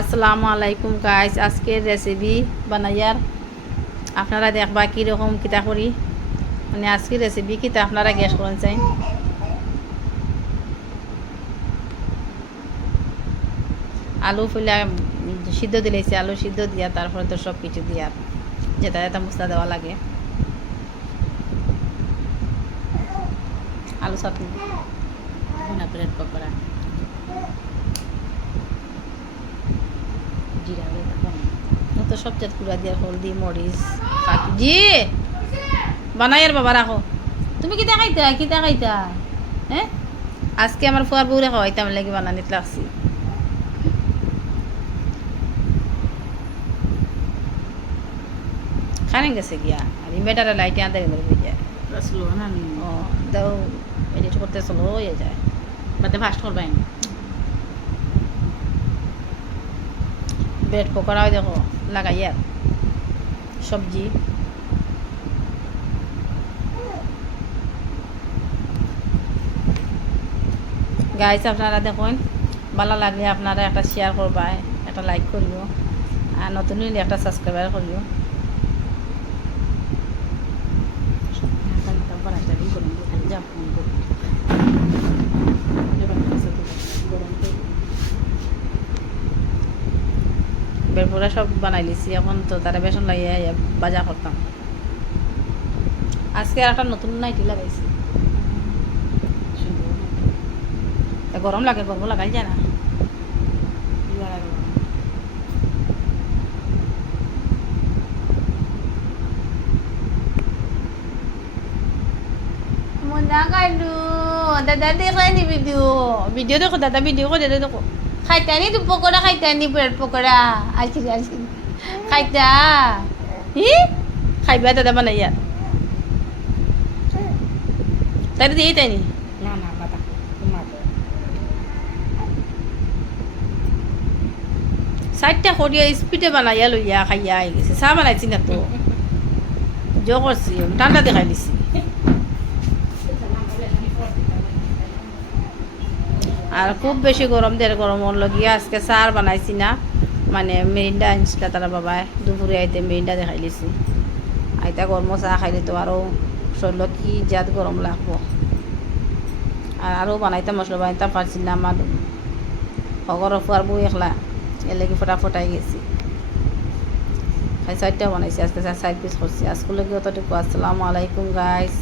আসসালামু আলাইকুম গাইস, আজকের রেসিপি বানাইয়ার আপনারা দেখবা কীরকম কিতা করি, মানে আজকের রেসিপি কিতা আপনারা গ্যাস করেন চাই। আলু ফুলা সিদ্ধ দিলেছে, আলু সিদ্ধ দিয়া তারপরে তো সব কিছু দিয়া যেটা যেটা মশলা দেওয়া লাগে। আলু চাটনি, ব্রেড পকোড়া, জিরা তো সব জাত কুড়া দিয়ে হলদি মরিচ পাখি জি বানাই আর বাবা রাখো। তুমি কিতা খাইতা কিতা খাইতা? হ্যাঁ, আজকে আমার ফুয়ার বউরে খাওয়াইতাম লাগি বানানিত লাগছি। খানে গেছে গিয়া আর ইনভার্টারে লাইটে আনতে গেলে হয়ে যায়। ও দাও এডিট করতে স্লো হয়ে যায়, বাদে ফাস্ট করবাই না। ব্রেড পকোড়াও দেখো লাগাইয়া সবজি গাইস, আপনারা দেখুন ভালো লাগলে আপনারা একটা শেয়ার করবা, একটা লাইক করিও, আর নতুন হলে একটা সাবস্ক্রাইবার করিও। বেরপুরা সব বানাই লিছি, এখন তো তারা বেসন লাগিয়ে বাজা করতাম। আজকে একটা নতুন নাইটি লাগাইছি, গরম লাগে, গরম লাগাই যায় না। মনা কাইলু দাদা দেখায়নি ভিডিও, ভিডিও দেখো দাদা, ভিডিও করে দাদা দেখো। খাইতানি তো পকোড়া, খাইতানি ব্রেড পকোড়া আজকে আজকে খাইতা হি খাইবা দাদা বানাইয়া তাই দিয়ে তাইনি না না বাবা তোমার সাইডটা করিয়া স্পিডে বানাইয়া লইয়া খাইয়া আই গেছে। চাহ বানাইছি না তো জো করছি, ঠান্ডা দেখাই দিছি। আর খুব বেশি গরম দেড় গরম লগিয়া আজকে চার বানাইছি না, মানে মেরিন্ডা আনছিল তারা বাবাই, দুপুরে আইতে মেরিন্ডা দেখাই লিছি। আইতা গরম চাহ খাইলে তো আরও শরীর কি জাত গরম লাগবো। আর আরও বানাইতাম মশলা বানাইতাম পারছি না, আমার খগর ফুয়ার বউ একলা এর লাগি ফটাফটাই গেছি। খাই চারটা বানাইছি আজকে, 4 পিস করছি। আজকে লগি অতটুকু। আসসালামু আলাইকুম গাইস।